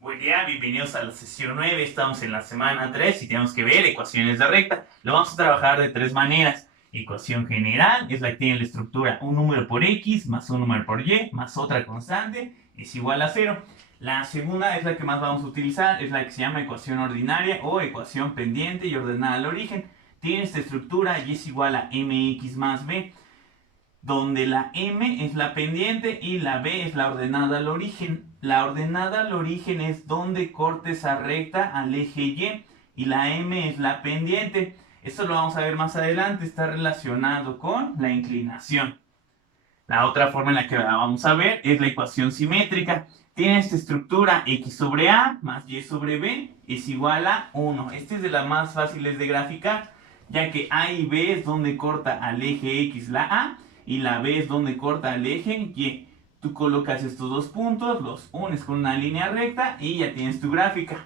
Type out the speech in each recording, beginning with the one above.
Buen día, bienvenidos a la sesión 9. Estamos en la semana 3 y tenemos que ver ecuaciones de recta. Lo vamos a trabajar de tres maneras. Ecuación general es la que tiene la estructura un número por x más un número por y más otra constante es igual a 0. La segunda es la que más vamos a utilizar, es la que se llama ecuación ordinaria o ecuación pendiente y ordenada al origen. Tiene esta estructura y es igual a mx más b, donde la m es la pendiente y la b es la ordenada al origen. La ordenada al origen es donde corta esa recta al eje y la m es la pendiente. Esto lo vamos a ver más adelante, está relacionado con la inclinación. La otra forma en la que la vamos a ver es la ecuación simétrica. Tiene esta estructura x sobre a más y sobre b es igual a 1. Esta es de las más fáciles de graficar, ya que a y b es donde corta al eje x la a y la b es donde corta al eje y. Tú colocas estos dos puntos, los unes con una línea recta y ya tienes tu gráfica.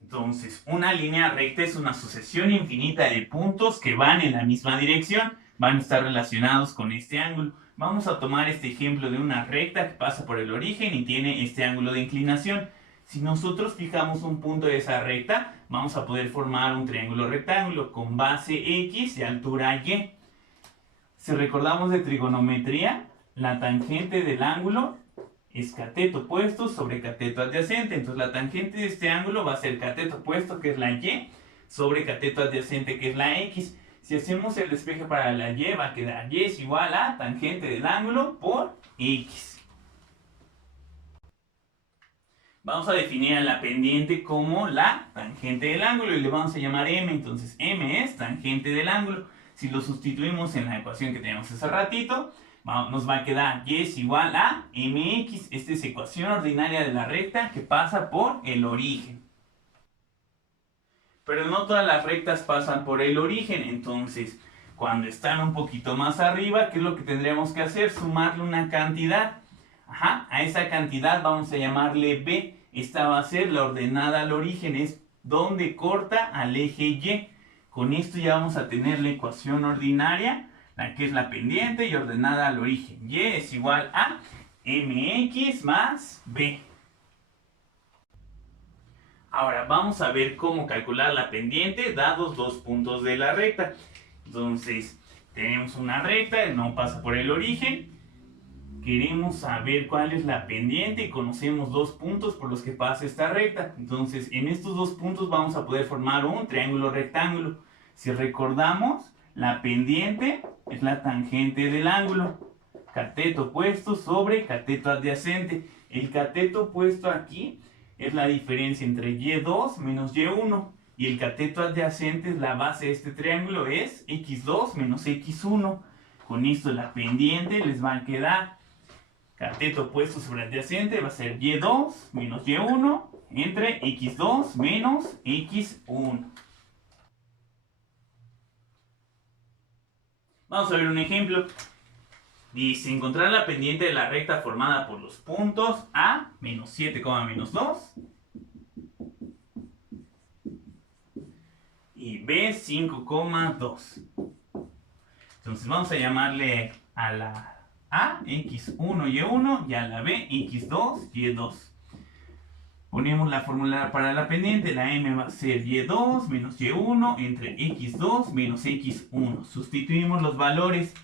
Entonces, una línea recta es una sucesión infinita de puntos que van en la misma dirección, van a estar relacionados con este ángulo. Vamos a tomar este ejemplo de una recta que pasa por el origen y tiene este ángulo de inclinación. Si nosotros fijamos un punto de esa recta, vamos a poder formar un triángulo rectángulo con base x y altura y. Si recordamos de trigonometría, la tangente del ángulo es cateto opuesto sobre cateto adyacente. Entonces la tangente de este ángulo va a ser cateto opuesto, que es la y, sobre cateto adyacente, que es la x. Si hacemos el despeje para la y, va a quedar y es igual a tangente del ángulo por x. Vamos a definir a la pendiente como la tangente del ángulo y le vamos a llamar m. Entonces m es tangente del ángulo. Si lo sustituimos en la ecuación que teníamos hace ratito, nos va a quedar y es igual a mx. Esta es ecuación ordinaria de la recta que pasa por el origen. Pero no todas las rectas pasan por el origen. Entonces, cuando están un poquito más arriba, ¿qué es lo que tendríamos que hacer? Sumarle una cantidad. A esa cantidad vamos a llamarle b. Esta va a ser la ordenada al origen, es donde corta al eje y. Con esto ya vamos a tener la ecuación ordinaria, la que es la pendiente y ordenada al origen. Y es igual a mx más b. Ahora vamos a ver cómo calcular la pendiente dados dos puntos de la recta. Entonces, tenemos una recta, no pasa por el origen. Queremos saber cuál es la pendiente y conocemos dos puntos por los que pasa esta recta. Entonces, en estos dos puntos vamos a poder formar un triángulo rectángulo. Si recordamos, la pendiente es la tangente del ángulo. Cateto opuesto sobre cateto adyacente. El cateto opuesto aquí es la diferencia entre y2 menos y1. Y el cateto adyacente es la base de este triángulo, es x2 menos x1. Con esto la pendiente les va a quedar cateto opuesto sobre adyacente, va a ser y2 menos y1 entre x2 menos x1. Vamos a ver un ejemplo. Dice, encontrar la pendiente de la recta formada por los puntos a menos 7, menos 2 y b 5,2. Entonces vamos a llamarle a la a x1 y1 y a la b x2 y2. Ponemos la fórmula para la pendiente, la m va a ser y2 menos y1 entre x2 menos x1. Sustituimos los valores.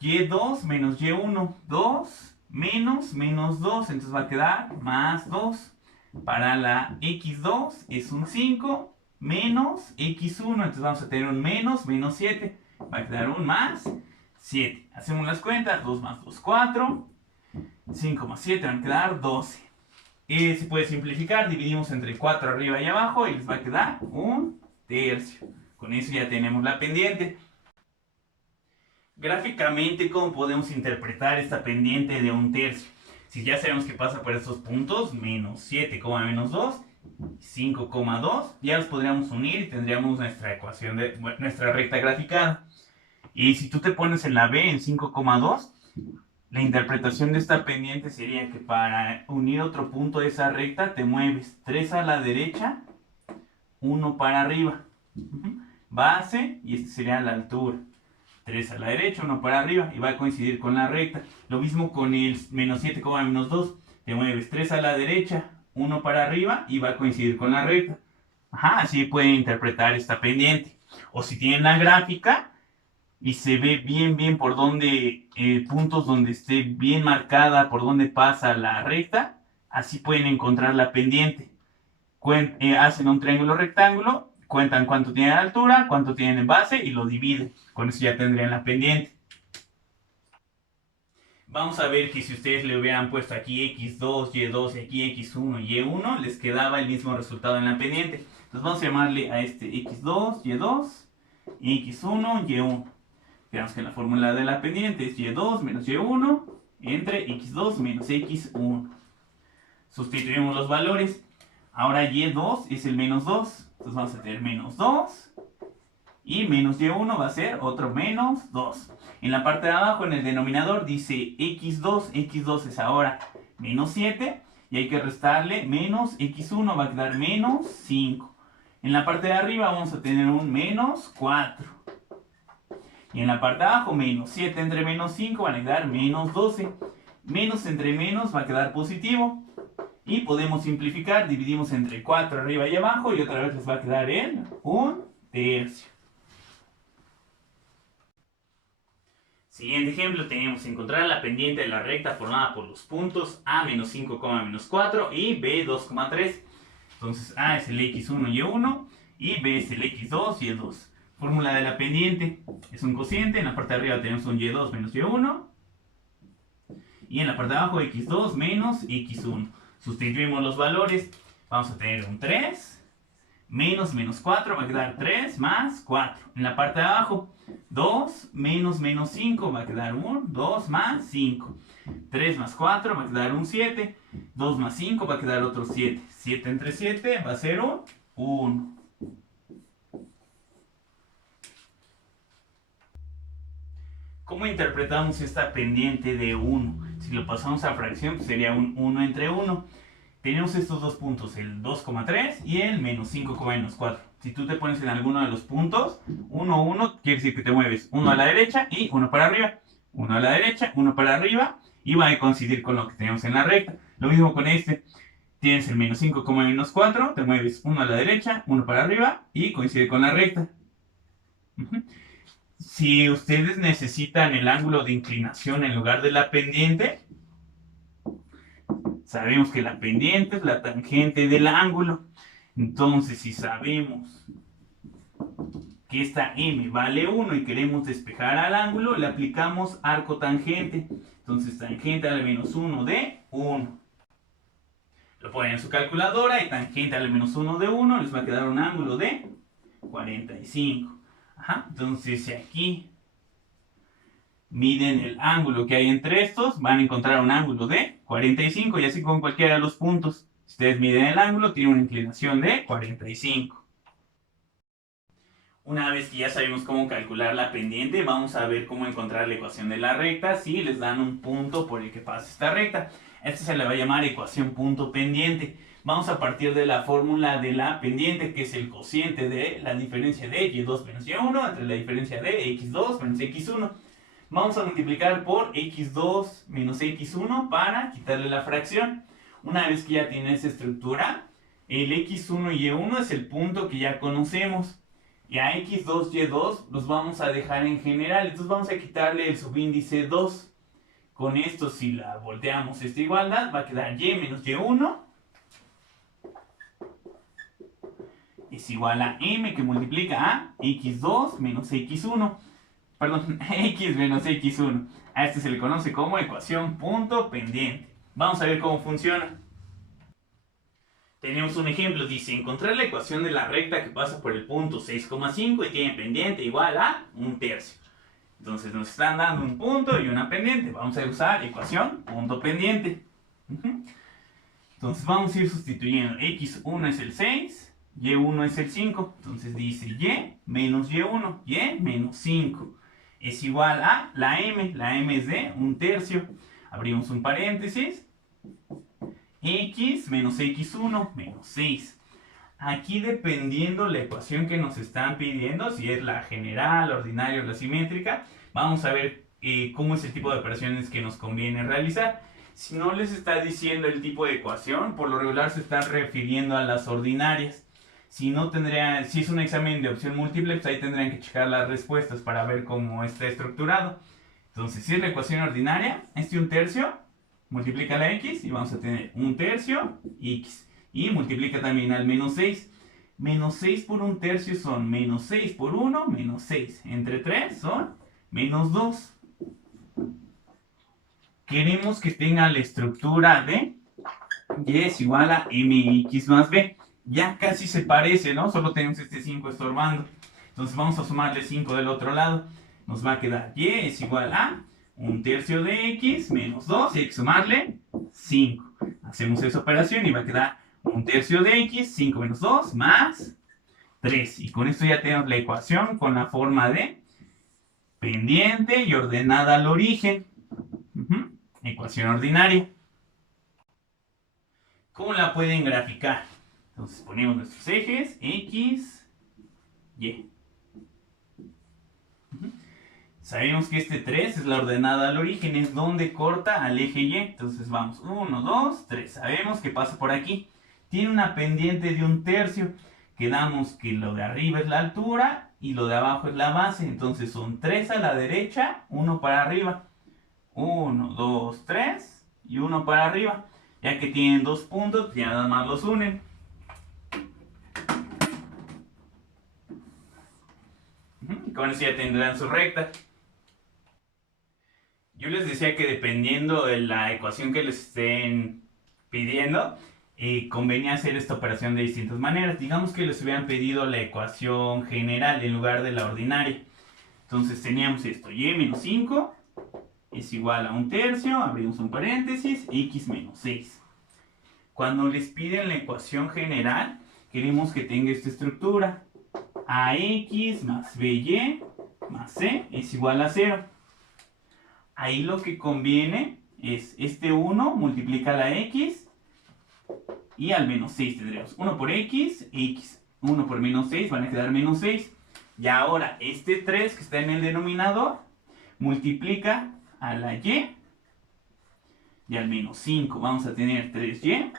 y2 menos y1, 2 menos 2, entonces va a quedar más 2. Para la x2 es un 5 menos x1, entonces vamos a tener un menos 7. Va a quedar un más 7. Hacemos las cuentas, 2 más 2, 4. 5 más 7 van a quedar 12. Y se puede simplificar, dividimos entre 4 arriba y abajo y les va a quedar un tercio. Con eso ya tenemos la pendiente. Gráficamente, ¿cómo podemos interpretar esta pendiente de un tercio? Si ya sabemos que pasa por estos puntos, menos 7, menos 2, 5,2, ya los podríamos unir y tendríamos nuestra ecuación de nuestra recta graficada. Y si tú te pones en la B en 5,2, la interpretación de esta pendiente sería que para unir otro punto de esa recta te mueves 3 a la derecha, 1 para arriba. Base, y esta sería la altura. 3 a la derecha, 1 para arriba, y va a coincidir con la recta. Lo mismo con el menos 7, menos 2. te mueves 3 a la derecha, 1 para arriba y va a coincidir con la recta. Ajá, así pueden interpretar esta pendiente. O si tienen la gráfica y se ve bien por donde, puntos donde esté bien marcada por donde pasa la recta, así pueden encontrar la pendiente. Hacen un triángulo rectángulo, cuentan cuánto tiene de altura, cuánto tienen en base y lo dividen. Con eso ya tendrían la pendiente. Vamos a ver que si ustedes le hubieran puesto aquí x2, y2 y aquí x1, y1, les quedaba el mismo resultado en la pendiente. Entonces vamos a llamarle a este x2, y2, x1, y1. Veamos que la fórmula de la pendiente es y2 menos y1 entre x2 menos x1. Sustituimos los valores. Ahora y2 es el menos 2. Entonces vamos a tener menos 2. Y menos y1 va a ser otro menos 2. En la parte de abajo, en el denominador, dice x2. x2 es ahora menos 7. Y hay que restarle menos x1, va a quedar menos 5. En la parte de arriba vamos a tener un menos 4. Y en la parte de abajo, menos 7 entre menos 5 van a quedar menos 12. Menos entre menos va a quedar positivo. Y podemos simplificar, dividimos entre 4 arriba y abajo y otra vez les va a quedar el 1/3. Siguiente ejemplo, tenemos que encontrar la pendiente de la recta formada por los puntos A menos 5, menos 4 y B 2,3. Entonces A es el x1, y1 y B es el x2, y2. Fórmula de la pendiente es un cociente, en la parte de arriba tenemos un y2 menos y1 y en la parte de abajo x2 menos x1. Sustituimos los valores, vamos a tener un 3 menos 4 va a quedar 3 más 4. En la parte de abajo 2 menos 5 va a quedar un 2 más 5. 3 más 4 va a quedar un 7. 2 más 5 va a quedar otro 7. 7 entre 7 va a ser un 1. ¿Cómo interpretamos esta pendiente de 1? Si lo pasamos a fracción, pues sería un 1 entre 1. Tenemos estos dos puntos, el 2,3 y el menos 5, menos 4. Si tú te pones en alguno de los puntos, 1, 1, quiere decir que te mueves 1 a la derecha y 1 para arriba. 1 a la derecha, 1 para arriba y va a coincidir con lo que tenemos en la recta. Lo mismo con este. Tienes el menos 5, menos 4, te mueves 1 a la derecha, 1 para arriba y coincide con la recta. Si ustedes necesitan el ángulo de inclinación en lugar de la pendiente, sabemos que la pendiente es la tangente del ángulo. Entonces, si sabemos que esta m vale 1 y queremos despejar al ángulo, le aplicamos arco tangente. Entonces, tangente al menos 1 de 1. Lo ponen en su calculadora y tangente al menos 1 de 1 les va a quedar un ángulo de 45. Ajá. Entonces, si aquí miden el ángulo que hay entre estos, van a encontrar un ángulo de 45 y así con cualquiera de los puntos. Si ustedes miden el ángulo, tiene una inclinación de 45. Una vez que ya sabemos cómo calcular la pendiente, vamos a ver cómo encontrar la ecuación de la recta si les dan un punto por el que pasa esta recta. Esta se le va a llamar ecuación punto pendiente. Vamos a partir de la fórmula de la pendiente, que es el cociente de la diferencia de y2 menos y1 entre la diferencia de x2 menos x1. Vamos a multiplicar por x2 menos x1 para quitarle la fracción. Una vez que ya tiene esa estructura, el x1 y y1 es el punto que ya conocemos. Y a x2 y y2 los vamos a dejar en general. Entonces vamos a quitarle el subíndice 2. Con esto, si la volteamos esta igualdad, va a quedar y menos y1 es igual a m que multiplica a x2 menos x1. Perdón, x menos x1. A este se le conoce como ecuación punto pendiente. Vamos a ver cómo funciona. Tenemos un ejemplo, dice encontrar la ecuación de la recta que pasa por el punto 6,5 y tiene pendiente igual a 1/3. Entonces nos están dando un punto y una pendiente. Vamos a usar ecuación punto pendiente. Entonces vamos a ir sustituyendo. x1 es el 6, y1 es el 5. Entonces dice y menos y1, y menos 5. Es igual a la m es de 1/3. Abrimos un paréntesis. X menos x1 menos 6. Aquí dependiendo la ecuación que nos están pidiendo, si es la general, la ordinaria o la simétrica, vamos a ver cómo es el tipo de operaciones que nos conviene realizar. Si no les está diciendo el tipo de ecuación, por lo regular se están refiriendo a las ordinarias. Si no tendría, si es un examen de opción múltiple, pues ahí tendrían que checar las respuestas para ver cómo está estructurado. Entonces, si es la ecuación ordinaria, un tercio, multiplica la x y vamos a tener un tercio x. Y multiplica también al menos 6. Menos 6 por un tercio son menos 6 por 1, menos 6. Entre 3 son menos 2. Queremos que tenga la estructura de y es igual a mx más b. Ya casi se parece, ¿no? Solo tenemos este 5 estorbando. Entonces vamos a sumarle 5 del otro lado. Nos va a quedar y es igual a un tercio de x menos 2. Y hay que sumarle 5. Hacemos esa operación y va a quedar un tercio de x, 5 menos 2, más 3. Y con esto ya tenemos la ecuación con la forma de pendiente y ordenada al origen. Ecuación ordinaria. ¿Cómo la pueden graficar? Entonces ponemos nuestros ejes, x, y. Sabemos que este 3 es la ordenada al origen, es donde corta al eje y. Entonces vamos, 1, 2, 3. Sabemos que pasa por aquí. Tiene una pendiente de un tercio. Quedamos que lo de arriba es la altura y lo de abajo es la base. Entonces son 3 a la derecha, 1 para arriba. 1, 2, 3 y 1 para arriba. Ya que tienen 2 puntos, ya nada más los unen. Con eso ya tendrán su recta. Yo les decía que dependiendo de la ecuación que les estén pidiendo, convenía hacer esta operación de distintas maneras. Digamos que les hubieran pedido la ecuación general en lugar de la ordinaria. Entonces teníamos esto, y menos 5 es igual a un tercio, abrimos un paréntesis, x menos 6. Cuando les piden la ecuación general, queremos que tenga esta estructura. Ax más by más c es igual a 0. Ahí lo que conviene es este 1 multiplica la x y al menos 6 tendremos 1 por x, x. 1 por menos 6 van a quedar menos 6. Y ahora este 3 que está en el denominador multiplica a la y y al menos 5. Vamos a tener 3y.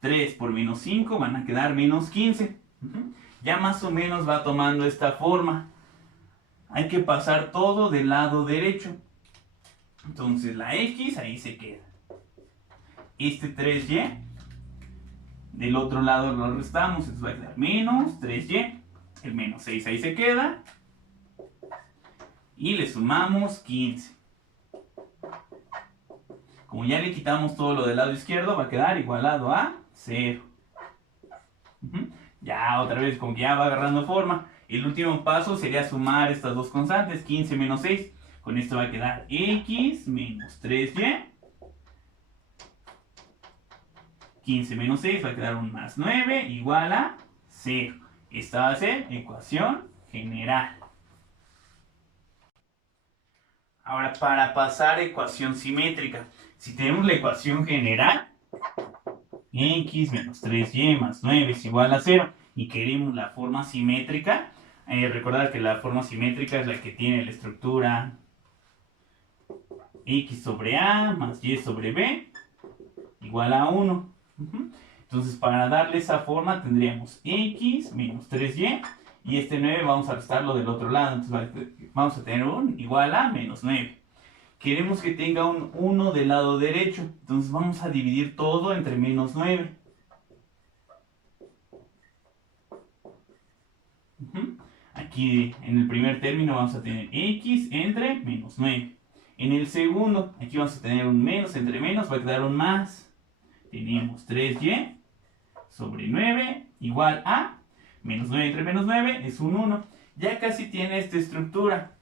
3 por menos 5 van a quedar menos 15. Ya más o menos va tomando esta forma. Hay que pasar todo del lado derecho. Entonces la x ahí se queda. Este 3y, del otro lado lo restamos, entonces va a quedar menos 3y. El menos 6 ahí se queda. Y le sumamos 15. Como ya le quitamos todo lo del lado izquierdo, va a quedar igualado a 0. Ya otra vez, como que ya va agarrando forma. El último paso sería sumar estas dos constantes, 15 menos 6. Con esto va a quedar x menos 3y. 15 menos 6 va a quedar un más 9 igual a 0. Esta va a ser ecuación general. Ahora, para pasar a ecuación simétrica, si tenemos la ecuación general, x menos 3y más 9 es igual a 0, y queremos la forma simétrica, recordad que la forma simétrica es la que tiene la estructura x sobre a más y sobre b igual a 1. Entonces, para darle esa forma tendríamos x menos 3y y este 9 vamos a restarlo del otro lado. Entonces vamos a tener un igual a menos 9. Queremos que tenga un 1 del lado derecho. Entonces vamos a dividir todo entre menos 9. Aquí en el primer término vamos a tener x entre menos 9. En el segundo, aquí vamos a tener un menos entre menos, va a quedar un más. Tenemos 3y sobre 9 igual a menos 9 entre menos 9 es un 1. Ya casi tiene esta estructura.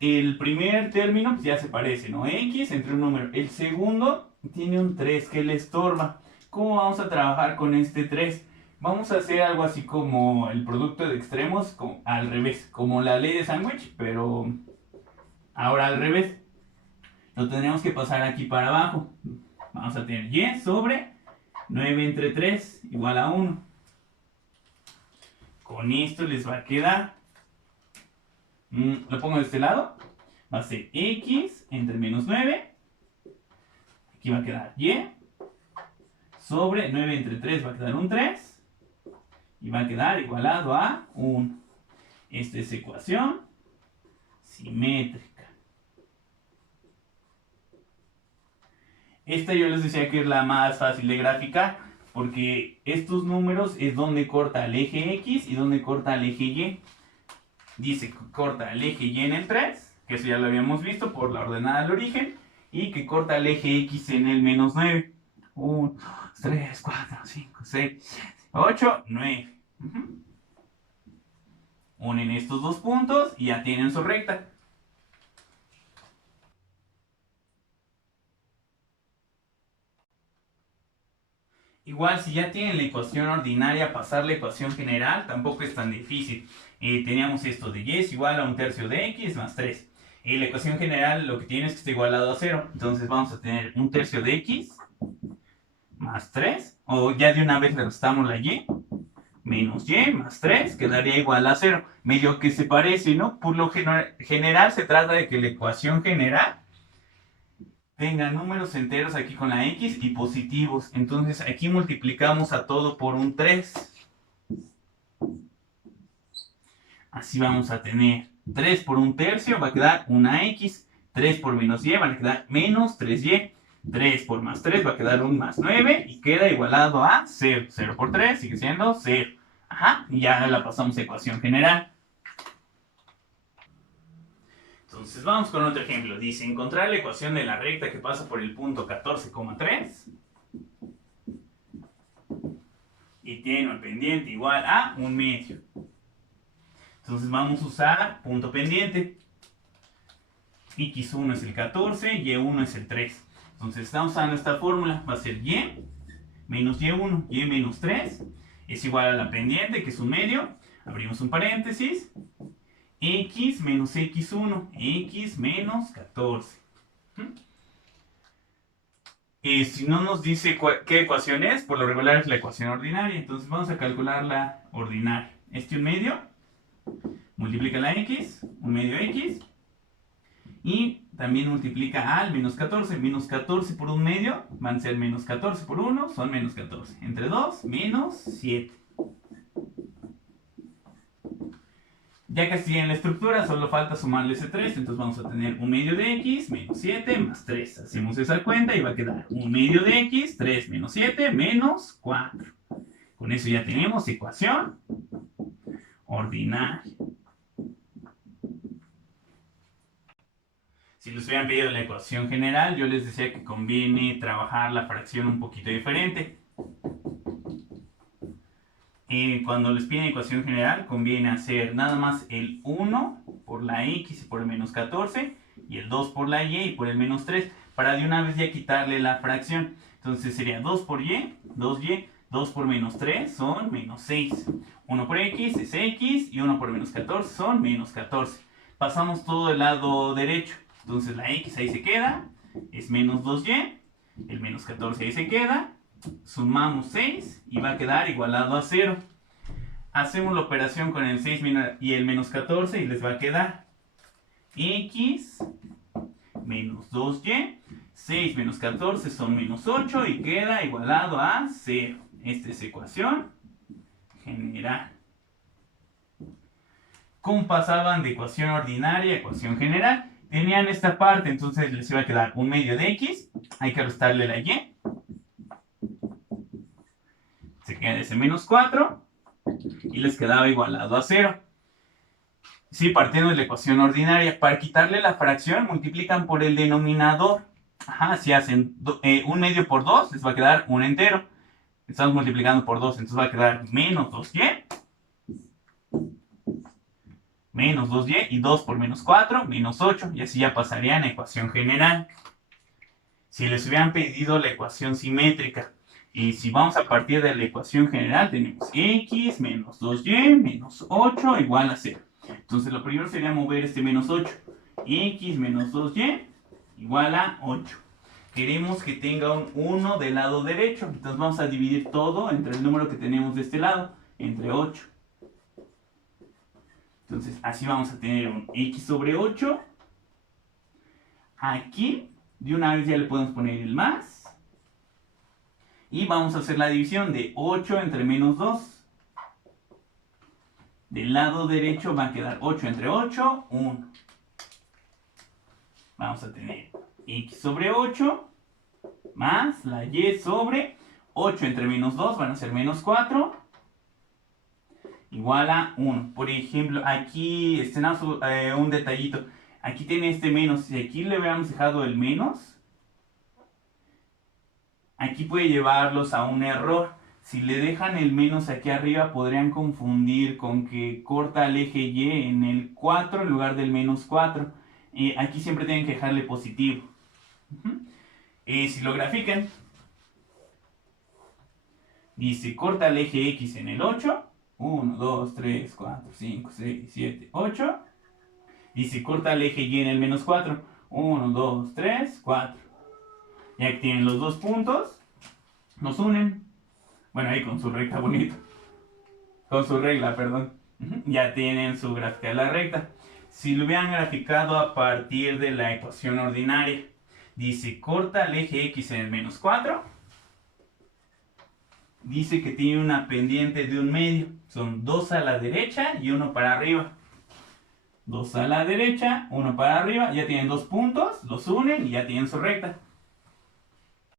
El primer término pues ya se parece, ¿no? X entre un número. El segundo tiene un 3 que le estorba. ¿Cómo vamos a trabajar con este 3? Vamos a hacer algo así como el producto de extremos al revés. Como la ley de sándwich, pero ahora al revés. Lo tendríamos que pasar aquí para abajo. Vamos a tener y sobre 9 entre 3 igual a 1. Con esto les va a quedar, lo pongo de este lado, va a ser x entre menos 9 Aquí va a quedar y sobre 9 entre 3 va a quedar un 3 y va a quedar igualado a 1. Esta es ecuación simétrica. Esta yo les decía que es la más fácil de graficar, porque estos números es donde corta el eje X y donde corta el eje Y. Dice que corta el eje Y en el 3, que eso ya lo habíamos visto por la ordenada del origen, y que corta el eje X en el menos 9. 1, 2, 3, 4, 5, 6, 7, 8, 9. Unen estos dos puntos y ya tienen su recta. Igual, si ya tienen la ecuación ordinaria, pasar la ecuación general tampoco es tan difícil. Teníamos esto de y es igual a un tercio de x más 3. La ecuación general lo que tiene es que está igualado a 0. Entonces vamos a tener un tercio de x más 3. O ya de una vez le restamos la y. Menos y más 3 quedaría igual a 0. Medio que se parece, ¿no? Por lo general se trata de que la ecuación general tenga números enteros aquí con la x y positivos. Entonces aquí multiplicamos a todo por un 3. Así vamos a tener 3 por un tercio, va a quedar una x. 3 por menos y van a quedar menos 3y. 3 por más 3 va a quedar un más 9 y queda igualado a 0. 0 por 3 sigue siendo 0. Ajá, y ya la pasamos a ecuación general. Entonces vamos con otro ejemplo. Dice, encontrar la ecuación de la recta que pasa por el punto 14,3 y tiene un pendiente igual a un medio. Entonces vamos a usar punto pendiente. X1 es el 14, Y1 es el 3. Entonces estamos usando esta fórmula. Va a ser Y menos Y1, Y menos 3 es igual a la pendiente, que es un medio. Abrimos un paréntesis. X menos X1, X menos 14. Si no nos dice qué ecuación es, por lo regular es la ecuación ordinaria. Entonces vamos a calcular la ordinaria. Un medio multiplica la X, un medio X. Y también multiplica al menos 14. Menos 14 por un medio van a ser menos 14 por 1, son menos 14. Entre 2, menos 7. Ya casi en la estructura, solo falta sumarle ese 3, entonces vamos a tener un medio de x menos 7 más 3. Hacemos esa cuenta y va a quedar un medio de x, 3 menos 7 menos 4. Con eso ya tenemos ecuación ordinaria. Si les hubieran pedido la ecuación general, yo les decía que conviene trabajar la fracción un poquito diferente. Cuando les piden ecuación general, conviene hacer nada más el 1 por la x y por el menos 14 y el 2 por la y por el menos 3 para de una vez ya quitarle la fracción. Entonces sería 2 por y, 2y, 2 por menos 3 son menos 6. 1 por x es x y 1 por menos 14 son menos 14. Pasamos todo el lado derecho. Entonces la x ahí se queda, es menos 2y, el menos 14 ahí se queda. Sumamos 6 y va a quedar igualado a 0. Hacemos la operación con el 6 y el menos 14 y les va a quedar x menos 2y. 6 menos 14 son menos 8 y queda igualado a 0. Esta es ecuación general. ¿Cómo pasaban de ecuación ordinaria a ecuación general? Tenían esta parte, entonces les iba a quedar un medio de x. Hay que restarle la y. Se queda ese menos 4 y les quedaba igualado a 0. Sí, partiendo de la ecuación ordinaria, para quitarle la fracción multiplican por el denominador. Ajá, si hacen un medio por 2, les va a quedar un entero. Estamos multiplicando por 2, entonces va a quedar menos 2y. Menos 2y y 2 por menos 4, menos 8. Y así ya pasarían a ecuación general. Si les hubieran pedido la ecuación simétrica, y si vamos a partir de la ecuación general, tenemos x menos 2y menos 8 igual a 0. Entonces lo primero sería mover este menos 8. X menos 2y igual a 8. Queremos que tenga un 1 del lado derecho. Entonces vamos a dividir todo entre el número que tenemos de este lado, entre 8. Entonces así vamos a tener un x sobre 8. Aquí De una vez ya le podemos poner el más. Y vamos a hacer la división de 8 entre menos 2. Del lado derecho va a quedar 8 entre 8, 1. Vamos a tener x sobre 8 más la y sobre 8 entre menos 2 van a ser menos 4 igual a 1. Por ejemplo, aquí tenemos un detallito. Aquí tiene este menos. Si aquí le hubiéramos dejado el menos, aquí puede llevarlos a un error. Si le dejan el menos aquí arriba, podrían confundir con que corta el eje Y en el 4 en lugar del menos 4. Aquí siempre tienen que dejarle positivo. Si lo grafican, dice corta el eje X en el 8. 1, 2, 3, 4, 5, 6, 7, 8. Dice corta el eje Y en el menos 4. 1, 2, 3, 4. Y aquí tienen los dos puntos. Nos unen. Bueno, ahí con su recta bonito. Con su regla, perdón. Ya tienen su gráfica de la recta. Si lo hubieran graficado a partir de la ecuación ordinaria, dice corta el eje X en el menos 4. Dice que tiene una pendiente de 1/2. Son 2 a la derecha y 1 para arriba. 2 a la derecha, 1 para arriba. Ya tienen dos puntos, los unen y ya tienen su recta.